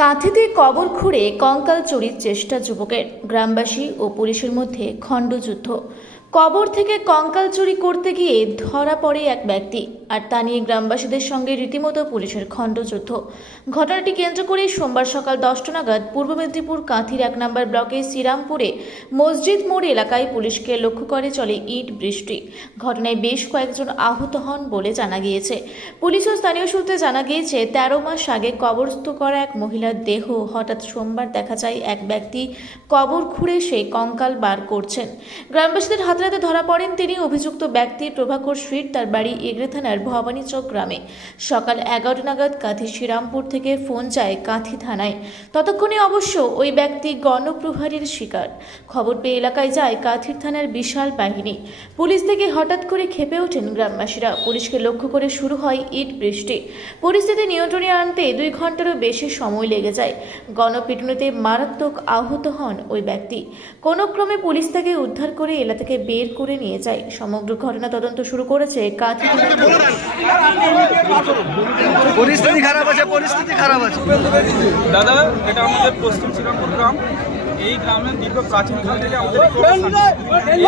কাঁথিতে কবর খুঁড়ে কঙ্কাল চুরির চেষ্টা যুবকের, গ্রামবাসী ও পুলিশের মধ্যে খণ্ডযুদ্ধ। কবর থেকে কঙ্কাল চুরি করতে গিয়ে ধরা পড়ে এক ব্যক্তি, আর তা নিয়ে গ্রামবাসীদের সঙ্গে রীতিমতো পুলিশের খণ্ডযুদ্ধ। ঘটনাটি কেন্দ্র করে সোমবার সকাল 10টা নাগাদ পূর্ব মেদিনীপুর কাঁথির 1 নম্বর ব্লকের শ্রীরামপুরে মসজিদ মোড় এলাকায় পুলিশকে লক্ষ্য করে চলে ইট বৃষ্টি। ঘটনায় বেশ কয়েকজন আহত হন বলে জানা গিয়েছে। পুলিশ ও স্থানীয় সূত্রে জানা গিয়েছে, 13 মাস আগে কবরস্থ করা এক মহিলার দেহ হঠাৎ সোমবার দেখা যায় এক ব্যক্তি কবর খুঁড়ে সেই কঙ্কাল বার করছেন। গ্রামবাসীদের হাতে ধরা পড়েন তিনি। অভিযুক্ত ব্যক্তি প্রভাকর স্ট্রিট, তার বাড়ি এগড়ে থানার ভবানীচক গ্রামে। সকাল 11টা নাগাদ কাঁথি শ্রীরামপুর থেকে ফোন যায় কাঁথি থানায়। ততক্ষণে অবশ্য ওই ব্যক্তি গণপ্রহারের শিকার। খবর পেয়ে এলাকায় যায় কাঁথির থানার বিশাল বাহিনী। পুলিশ থেকে হঠাৎ করে ক্ষেপে ওঠেন গ্রামবাসীরা। পুলিশকে লক্ষ্য করে শুরু হয় ইট বৃষ্টি। পরিস্থিতি নিয়ন্ত্রণে আনতে 2 ঘন্টারও বেশি সময় লেগে যায়। গণপিটুনিতে মারাত্মক আহত হন ওই ব্যক্তি। কোনো ক্রমে পুলিশ তাকে উদ্ধার করে এলাকা থেকে বের করে নিয়ে যায়। সমগ্র ঘটনা তদন্ত শুরু করেছে কাঁথি থানা। পরিস্থিতি খারাপ আছে দাদা, এটা আমাদের পশ্চিম শ্রীরামপুর গ্রাম। এই গ্রামের দীর্ঘ প্রাচীনকাল থেকে আমাদের এই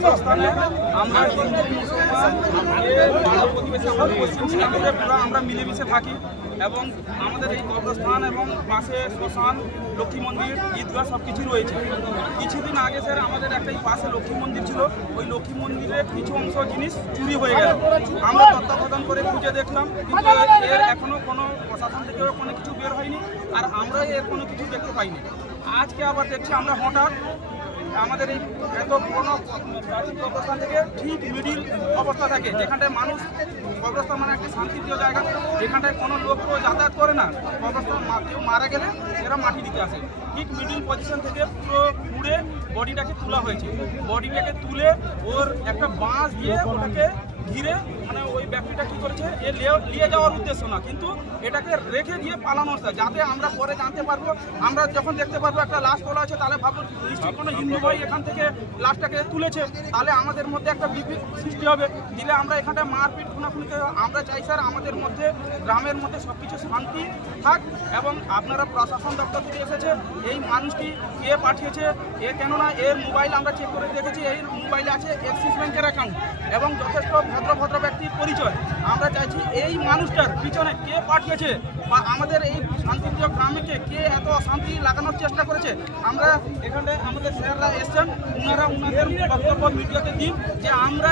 অবস্থানে আমরা হিন্দু মুসলমান প্রতিবেশী আমাদের পশ্চিম শ্রীরামপুরে পুরো আমরা মিলেমিশে থাকি এবং আমাদের এই কবরস্থান এবং পাশে শ্মশান, লক্ষ্মী মন্দির, ঈদগাহ সব কিছু রয়েছে। কিছুদিন আগে স্যার আমাদের একটা পাশে লক্ষ্মী মন্দির ছিল, ওই লক্ষ্মী মন্দিরের কিছু অংশ জিনিস চুরি হয়ে গেল। আমরা তত্ত্বাবধান করে খুঁজে দেখলাম, কিন্তু এর এখনও কোনো প্রশাসন থেকেও কোনো কিছু বের হয়নি, আর আমরা এর কোনো কিছু দেখতে পাইনি। আজকে আবার দেখছি আমরা হঠাৎ আমাদের এই এত পুরোনো প্রাচীন কবরস্থান থেকে ঠিক মিডিল অবস্থা থাকে, যেখানটায় মানুষ কবরস্থান মানে একটা শান্তিপ্রিয় জায়গা, যেখানটায় কোনো লোক যাতায়াত করে না। কবরস্থান কেউ মারা গেলে এরা মাটি দিতে আসে। ঠিক মিডিল পজিশন থেকে পুরো ঘুরে বডিটাকে তোলা হয়েছে। বডিটাকে তুলে ওর একটা বাঁশ দিয়ে ওটাকে ঘিরে, মানে ওই ব্যক্তিটা কী করেছে, এ নিয়ে যাওয়ার উদ্দেশ্য না, কিন্তু এটাকে রেখে দিয়ে পালানো হচ্ছে, যাতে আমরা পরে জানতে পারবো। আমরা যখন দেখতে পারবো একটা লাশ তোলা আছে, তাহলে ভাববো নিশ্চয়ই কোনো হিন্দু ভাই এখান থেকে লাশটাকে তুলেছে, তাহলে আমাদের মধ্যে একটা বিভেদ সৃষ্টি হবে। দিলে আমরা এখানটা মারপিট খুনাখুনিতে আমরা চাই স্যার আমাদের মধ্যে গ্রামের মধ্যে সব কিছু শান্তি থাক। এবং আপনারা প্রশাসন দপ্তর থেকে এসেছে, এই মানুষটি কে পাঠিয়েছে, কেননা এর মোবাইল আমরা চেক করে দেখেছি, এই মোবাইলে আছে অ্যাক্সিস ব্যাংকের অ্যাকাউন্ট এবং যথেষ্ট ভদ্র ব্যক্তির পরিচয়। আমরা চাইছি এই মানুষটার পিছনে কে পাঠিয়েছে বা আমাদের এই শান্তিপ্রিয় গ্রামকে কে এত অশান্তি লাগানোর চেষ্টা করেছে। আমরা এখানে আমাদের স্যাররা এসছেন, ওনাদের বক্তব্য মিডিয়াতে দিন যে আমরা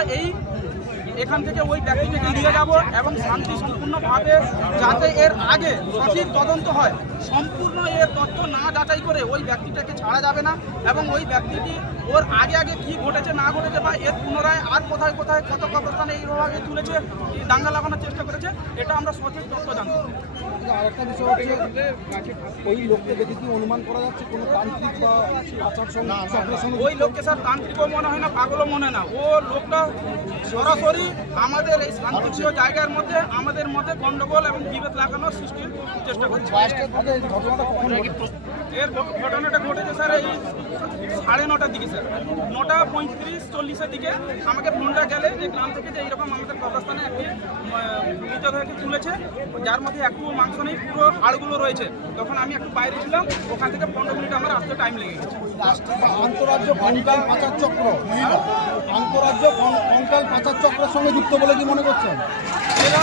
এখান থেকে ওই ব্যক্তিকে নিয়ে যাব এবং শান্তি সম্পূর্ণভাবে যাতে এর আগে সঠিক তদন্ত হয়, সম্পূর্ণ এর তথ্য না যাচাই করে ওই ব্যক্তিটাকে ছাড়া যাবে না। এবং ওই ব্যক্তিটি ওর আগে কি ঘটেছে না ঘটেছে বা এর পুনরায় আর কোথায় কত কবরস্থানে এইভাবে তুলেছে, দাঙ্গা লাগানোর চেষ্টা করেছে, এটা আমরা সঠিক তথ্য জানতে। আরেকটা বিষয় হচ্ছে, ওই লোককে দেখে কি অনুমান করা যাচ্ছে কোনো তান্ত্রিক বা আচার সঙ্গে? ওই লোককে স্যার তান্ত্রিকও মনে হয় না, পাগলও মনে হয় না। ও লোকটা সরাসরি আমাদের এই শান্তিপ্রিয় জায়গার মধ্যে আমাদের মধ্যে গন্ডগোল এবং বিভেদ লাগানোর সৃষ্টির চেষ্টা করছে। এর ঘটনাটা ঘটেছে স্যার এই 9:30 দিকে, স্যার 9:35-40 দিকে আমাকে ফোনটা গেলে যে গ্রাম থেকে যে এইরকম আমাদের কবরস্থানে একটি মৃতদেহকে তুলেছে, যার মধ্যে একটু মাংস নেই, পুরো হাড়গুলো রয়েছে। তখন আমি একটু বাইরে ছিলাম, ওখান থেকে 15 মিনিট আমার আসতে টাইম লেগে গেছে। আন্তরাজ্য কঙ্কাল পাচার চক্র, আন্তরাজ্য কঙ্কাল পাচার চক্রের সঙ্গে যুক্ত বলে কি মনে করছেন? এরা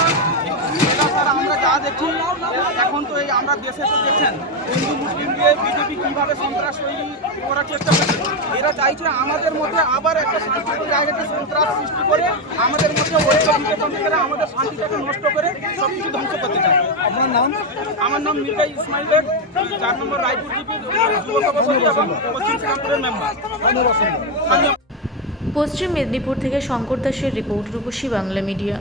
স্যার আমরা যা দেখছি এখন তো এই আমরা দেশে তো দেখছেন হিন্দু মুসলিমকে বিজেপি কীভাবে সন্ত্রাস তৈরি করার চেষ্টা করছে। এরা চাইছে আমাদের মধ্যে আবার একটা শান্তিপূর্ণ জায়গাকে সন্ত্রাস সৃষ্টি করে আমাদের মধ্যে ঐক্য বিবেচন করে আমাদের শান্তিটাকে নষ্ট করে সব কিছু ধ্বংস করতে চায়। আপনার নাম? আমার নাম মির্জা ইসমাইল বেগ, 4 নম্বর রায়পুর জিপি যুব সভাপতি এবং পশ্চিম শ্রীরামপুরের মেম্বার। পশ্চিম মেদিনীপুর থেকে শঙ্কর দাসের রিপোর্ট, রূপসী বাংলা মিডিয়া।